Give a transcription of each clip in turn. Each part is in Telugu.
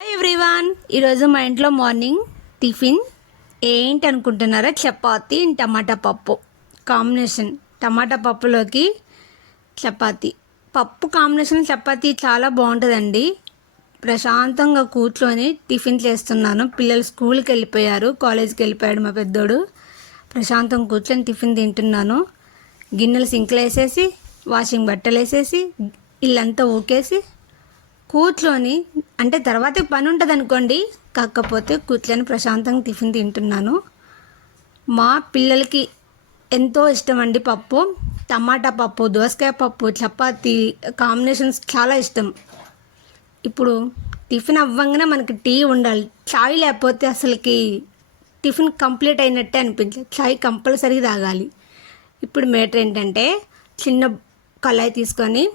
ఎవ్రీవాన్ ఈరోజు మా ఇంట్లో మార్నింగ్ టిఫిన్ ఏంటి అనుకుంటున్నారా చపాతి అండ్ టమాటా పప్పు కాంబినేషన్. టమాటా పప్పులోకి చపాతి. పప్పు కాంబినేషన్ చపాతీ చాలా బాగుంటుందండి. ప్రశాంతంగా కూర్చొని టిఫిన్ చేస్తున్నాను. పిల్లలు స్కూల్కి వెళ్ళిపోయారు కాలేజ్కి వెళ్ళిపోయాడు మా పెద్దోడు. ప్రశాంతంగా కూర్చొని టిఫిన్ తింటున్నాను. గిన్నెలు సింక్లో వేసేసి వాషింగ్ బట్టలు వేసేసి ఇల్లంతా ఊకేసి కూర్చొని అంటే తర్వాత పని ఉంటుంది అనుకోండి కాకపోతే కూర్చొని ప్రశాంతంగా టిఫిన్ తింటున్నాను. మా పిల్లలకి ఎంతో ఇష్టం అండి పప్పు. టమాటా పప్పు దోసకాయ పప్పు చపాతీ కాంబినేషన్స్ చాలా ఇష్టం. ఇప్పుడు టిఫిన్ అవ్వంగానే మనకి టీ ఉండాలి. చాయ్ లేకపోతే అసలుకి టిఫిన్ కంప్లీట్ అయినట్టే అనిపించదు. చాయ్ కంపల్సరీ తాగాలి. ఇప్పుడు మేటర్ ఏంటంటే చిన్న కళాయి తీసుకొని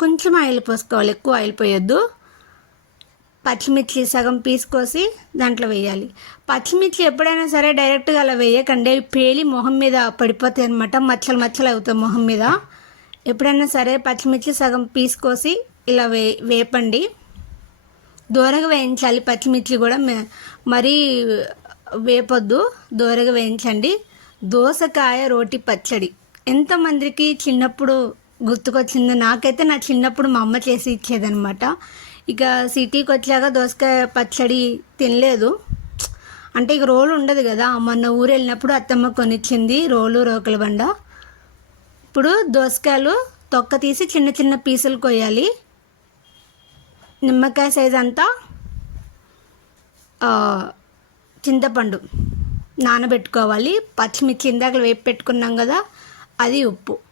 కొంచెం ఆయిల్ పోసుకోవాలి ఎక్కువ ఆయిల్ పోయొద్దు. పచ్చిమిర్చి సగం పీస్ కోసి దాంట్లో వేయాలి. పచ్చిమిర్చి ఎప్పుడైనా సరే డైరెక్ట్గా అలా వేయకండి. పేలి మొహం మీద పడిపోతాయి అనమాట మచ్చలు మచ్చలు అవుతాయి మొహం మీద. ఎప్పుడైనా సరే పచ్చిమిర్చి సగం పీస్ కోసి ఇలా వే వేపండి. దూరగా వేయించాలి పచ్చిమిర్చి కూడా. మరీ వేపొద్దు. దూరగా వేయించండి. దోసకాయ రోటి పచ్చడి. ఎంతమందికి చిన్నప్పుడు గుర్తుకొచ్చింది నాకైతే నా చిన్నప్పుడు మా అమ్మ చేసి ఇచ్చేదనమాట ఇక సిటీకి వచ్చాక దోసకాయ పచ్చడి తినలేదు. అంటే ఇక రోలు ఉండదు కదా. మొన్న ఊరు వెళ్ళినప్పుడు అత్తమ్మ కొనిచ్చింది రోలు రోకల బండ. ఇప్పుడు దోసకాయలు తొక్క తీసి చిన్న చిన్న పీసులు కొయ్యాలి. నిమ్మకాయ సైజ్ అంతా చింతపండు నానబెట్టుకోవాలి. పచ్చిమిర్చి ఇందాక వేపు పెట్టుకున్నాం కదా అది ఉప్పు.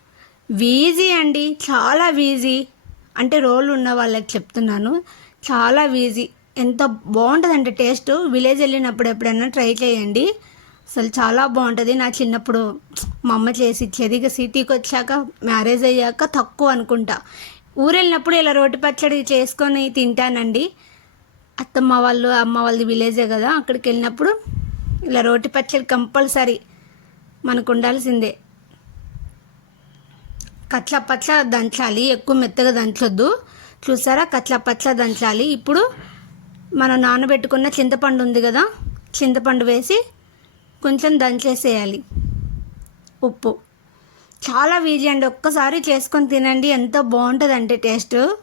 వీజీ అండి చాలా వీజీ. అంటే రోల్ ఉన్న వాళ్ళకి చెప్తున్నాను. చాలా వీజీ. ఎంత బాగుంటుందంటే టేస్ట్. విలేజ్ వెళ్ళినప్పుడు ఎప్పుడైనా ట్రై చేయండి. అసలు చాలా బాగుంటుంది. నా చిన్నప్పుడు మా అమ్మ చేసి ఇచ్చేది. ఇక సిటీకి వచ్చాక మ్యారేజ్ అయ్యాక తక్కువ అనుకుంటా. ఊరు వెళ్ళినప్పుడు ఇలా రోటి పచ్చడి చేసుకొని తింటానండి. అత్తమ్మ వాళ్ళు అమ్మ వాళ్ళది విలేజే కదా. అక్కడికి వెళ్ళినప్పుడు ఇలా రోటి పచ్చడి కంపల్సరీ మనకు ఉండాల్సిందే. కట్ల పట్ల దంచాలి ఎక్కువ మెత్తగా దంచొద్దు. చూసారా? కట్ల పట్ల దంచాలి ఇప్పుడు మనం నానబెట్టుకున్న చింతపండు ఉంది కదా చింతపండు వేసి కొంచెం దంచేసేయాలి. ఉప్పు. చాలా వీజీ అండి ఒక్కసారి చేసుకొని తినండి. ఎంత బాగుంటుందంటే టేస్ట్.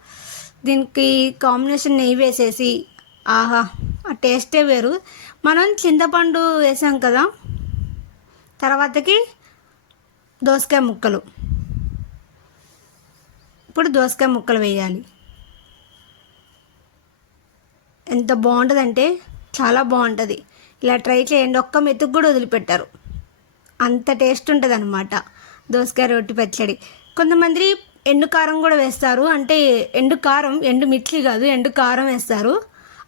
దీనికి కాంబినేషన్ నెయ్యి వేసేసి ఆహా ఆ టేస్టే వేరు. మనం చింతపండు వేసాం కదా తర్వాతకి దోసకాయ ముక్కలు. ఇప్పుడు దోసకాయ ముక్కలు వేయాలి. ఎంత బాగుంటుందంటే చాలా బాగుంటుంది. ఇలా ట్రై చేయండి. ఒక్క మెతుకు కూడా వదిలిపెట్టారు. అంత టేస్ట్ ఉంటుంది అనమాట దోసకాయ రొట్టి పచ్చడి. కొంతమంది ఎండు కారం కూడా వేస్తారు. అంటే ఎండు కారం ఎండు మిర్చి కాదు ఎండు కారం వేస్తారు.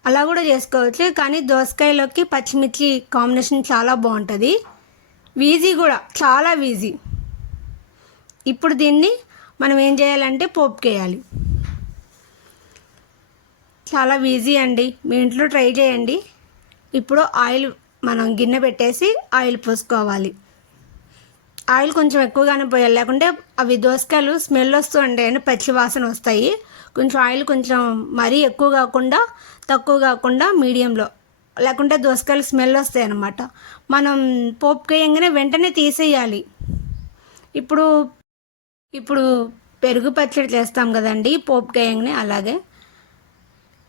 అలా కూడా చేసుకోవచ్చు. కానీ దోసకాయలోకి పచ్చిమిర్చి కాంబినేషన్ చాలా బాగుంటుంది. వీజీ కూడా చాలా వీజీ. ఇప్పుడు దీన్ని మనం ఏం చేయాలంటే పోపుకేయాలి. చాలా ఈజీ అండి. మీ ఇంట్లో ట్రై చేయండి. ఇప్పుడు ఆయిల్ మనం గిన్నె పెట్టేసి ఆయిల్ పోసుకోవాలి. ఆయిల్ కొంచెం ఎక్కువగానే పోయాలి. లేకుంటే అవి దోసకాయలు స్మెల్ వస్తూ ఉంటాయని పచ్చి వాసన వస్తాయి. కొంచెం ఆయిల్ కొంచెం మరీ ఎక్కువ కాకుండా తక్కువ కాకుండా మీడియంలో. లేకుంటే దోసకాయలు స్మెల్ వస్తాయి అన్నమాట. మనం పోపు వేయంగానే వెంటనే తీసేయాలి. ఇప్పుడు ఇప్పుడు పెరుగు పచ్చడి చేస్తాం కదండి పోపు వేయంగానే అలాగే.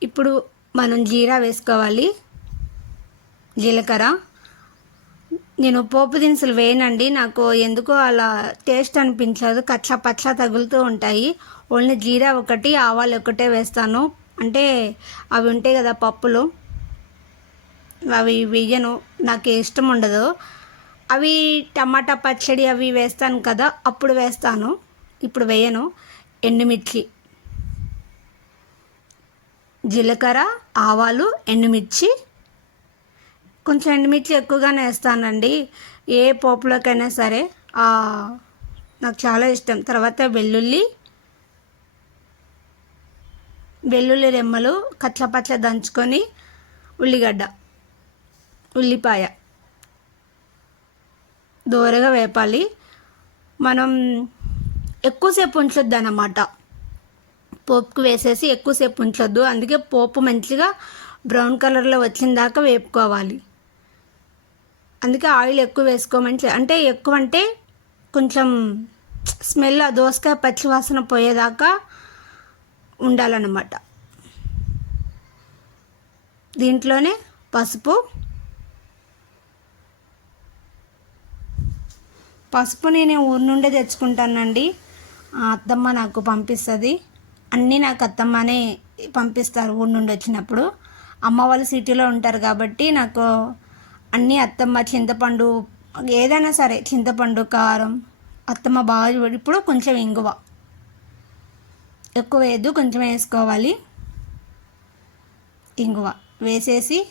ఇప్పుడు మనం జీరా వేసుకోవాలి జీలకర్ర. నేను పోపు దినుసులు వేయనండి నాకు ఎందుకో అలా టేస్ట్ అనిపించదు కచ్చ పచ్చ తగులుతూ ఉంటాయి. ఓన్లీ జీరా ఒకటి ఆవాలు ఒకటే వేస్తాను. అంటే అవి ఉంటాయి కదా పప్పులు. అవి వేయను నాకు ఇష్టం ఉండదు. అవి టమాటా పచ్చడి అవి వేస్తాను కదా అప్పుడు వేస్తాను. ఇప్పుడు వేయను. ఎండుమిర్చి. జీలకర్ర ఆవాలు ఎండుమిర్చి. కొంచెం ఎండుమిర్చి ఎక్కువగానే వేస్తానండి. ఏ పోపులోకైనా సరే. నాకు చాలా ఇష్టం. తర్వాత వెల్లుల్లి. వెల్లుల్లి రెమ్మలు కట్లపట్ల దంచుకొని ఉల్లిగడ్డ ఉల్లిపాయ. దోరగా వేపాలి. మనం ఎక్కువసేపు ఉంచొద్దు అనమాట పోపుకు వేసేసి ఎక్కువసేపు ఉంచొద్దు. అందుకే పోపు మంచిగా బ్రౌన్ కలర్లో వచ్చిన దాకా వేపుకోవాలి. అందుకే ఆయిల్ ఎక్కువ వేసుకోమని అంటే ఎక్కువ అంటే కొంచెం స్మెల్ ఆ దోసకాయ పచ్చివాసన పోయేదాకా ఉండాలన్నమాట. దీంట్లోనే పసుపు పసుపు నేను ఊరి నుండే తెచ్చుకుంటానండి. అత్తమ్మ నాకు పంపిస్తుంది. అన్నీ నాకు అత్తమ్మనే పంపిస్తారు ఊరి నుండి వచ్చినప్పుడు. అమ్మ వాళ్ళు సిటీలో ఉంటారు కాబట్టి నాకు అన్నీ అత్తమ్మ చింతపండు ఏదైనా సరే చింతపండు కారం అత్తమ్మ బాగా ఇప్పుడు కొంచెం ఇంగువ. ఎక్కువ వేయద్దు కొంచెం వేసుకోవాలి. ఇంగువ వేసేసి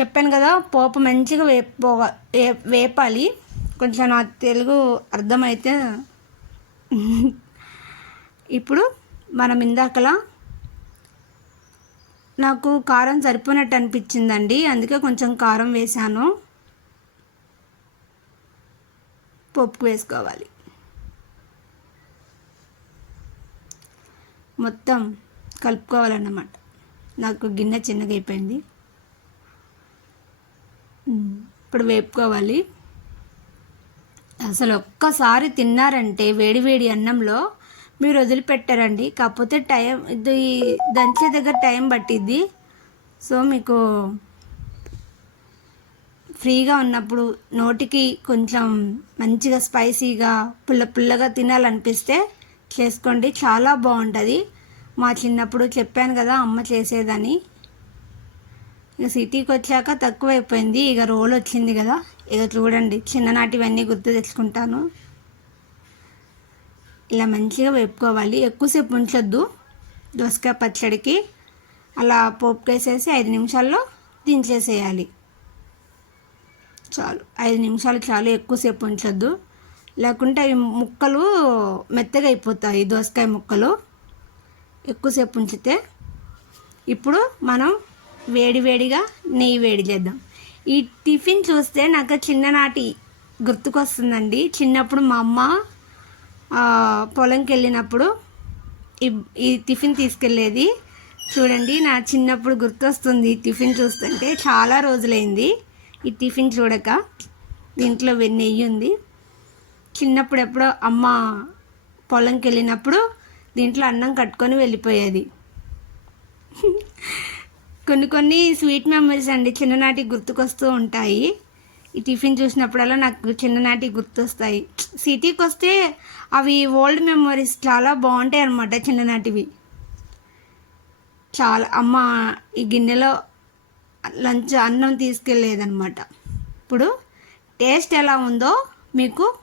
చెప్పాను కదా పోపు మంచిగా వేపో వే- వేపాలి. కొంచెం నాకు తెలుగు అర్థమైతే ఇప్పుడు మనం ఇందాకలా నాకు కారం సరిపోయినట్టు అనిపించిందండి. అందుకే కొంచెం కారం వేసాను పప్పుకు వేసుకోవాలి. మొత్తం కలుపుకోవాలన్నమాట. నాకు గిన్నె చిన్నగా అయిపోయింది. ఇప్పుడు వేపుకోవాలి. అసలు ఒక్కసారి తిన్నారంటే వేడివేడి అన్నంలో మీరు వదిలిపెట్టారండి. కాకపోతే టైం ఇది దంచే దగ్గర టైం పట్టిద్ది. సో మీకు ఫ్రీగా ఉన్నప్పుడు నోటికి కొంచెం మంచిగా స్పైసీగా పుల్ల పుల్లగా తినాలనిపిస్తే చేసుకోండి. చాలా బాగుంటుంది. మా చిన్నప్పుడు చెప్పాను కదా అమ్మ చేసేదని. ఇక సిటీకి వచ్చాక తక్కువైపోయింది. ఇక రోల్ వచ్చింది కదా. ఇక చూడండి చిన్ననాటివన్నీ గుర్తు తెచ్చుకుంటాను. ఇలా మంచిగా వేపుకోవాలి. ఎక్కువసేపు ఉంచొద్దు. దోసకాయ పచ్చడికి అలా పోపు వేసేసి ఐదు నిమిషాల్లో దించేసేయాలి. చాలు. ఐదు నిమిషాలు చాలు ఎక్కువసేపు ఉంచొద్దు. లేకుంటే అవి ముక్కలు మెత్తగా అయిపోతాయి దోసకాయ ముక్కలు. ఎక్కువసేపు ఉంచితే. ఇప్పుడు మనం వేడివేడిగా నెయ్యి వేడి చేద్దాం. ఈ టిఫిన్ చూస్తే నాకు చిన్ననాటి గుర్తుకొస్తుందండి. చిన్నప్పుడు మా అమ్మ పొలంకి వెళ్ళినప్పుడు ఈ టిఫిన్ తీసుకెళ్ళేది. చూడండి నా చిన్నప్పుడు గుర్తొస్తుంది ఈ టిఫిన్ చూస్తుంటే. చాలా రోజులైంది ఈ టిఫిన్ చూడక. దీంట్లో వె- నెయ్యి ఉంది. చిన్నప్పుడు ఎప్పుడో అమ్మ పొలంకి వెళ్ళినప్పుడు దీంట్లో అన్నం కట్టుకొని వెళ్ళిపోయేది. కొన్ని కొన్ని స్వీట్ మెమరీస్ అండి చిన్ననాటి గుర్తుకొస్తూ ఉంటాయి. ఈ టిఫిన్ చూసినప్పుడల్లా నాకు చిన్ననాటి గుర్తొస్తాయి. సిటీకి వస్తే అవి ఓల్డ్ మెమరీస్ చాలా బాగుంటాయి అన్నమాట చిన్ననాటివి. చాలా అమ్మ ఈ గిన్నెలో లంచ్ అన్నం తీసుకెళ్ళేదన్నమాట ఇప్పుడు టేస్ట్ ఎలా ఉందో మీకు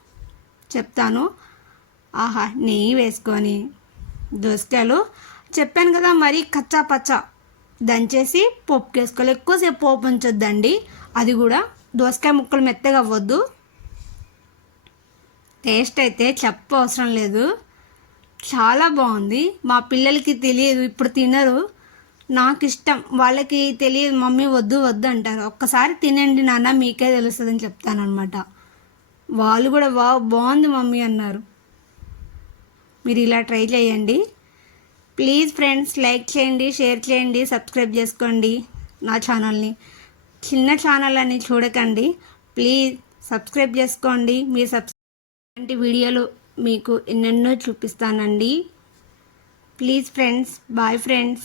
చెప్తాను. ఆహా నెయ్యి వేసుకొని దోసకాయలు చెప్పాను కదా మరీ కచ్చా పచ్చా. దంచేసి పప్పు వేసుకోవాలి ఎక్కువసేపు పోపు ఉంచొద్దండి. అది కూడా దోసకాయ ముక్కలు మెత్తగా అవ్వద్దు. టేస్ట్ అయితే చెప్ప అవసరం లేదు. చాలా బాగుంది. మా పిల్లలకి తెలియదు ఇప్పుడు తినరు. నాకు ఇష్టం. వాళ్ళకి తెలియదు మమ్మీ వద్దు వద్దు అంటారు. ఒక్కసారి తినండి నాన్న మీకే తెలుస్తుందని చెప్తానమాట వాళ్ళు కూడా వా బాగుంది మమ్మీ అన్నారు. మీరు ఇలా ట్రై చేయండి. ప్లీజ్ ఫ్రెండ్స్ లైక్ చేయండి షేర్ చేయండి సబ్స్క్రైబ్ చేసుకోండి నా ఛానల్ని చిన్న ఛానల్ అని చూడకండి. ప్లీజ్ సబ్స్క్రైబ్ చేసుకోండి. మీ సబ్స్క్రైబ్ వీడియోలు మీకు ఎన్నెన్నో చూపిస్తానండి. Please friends bye friends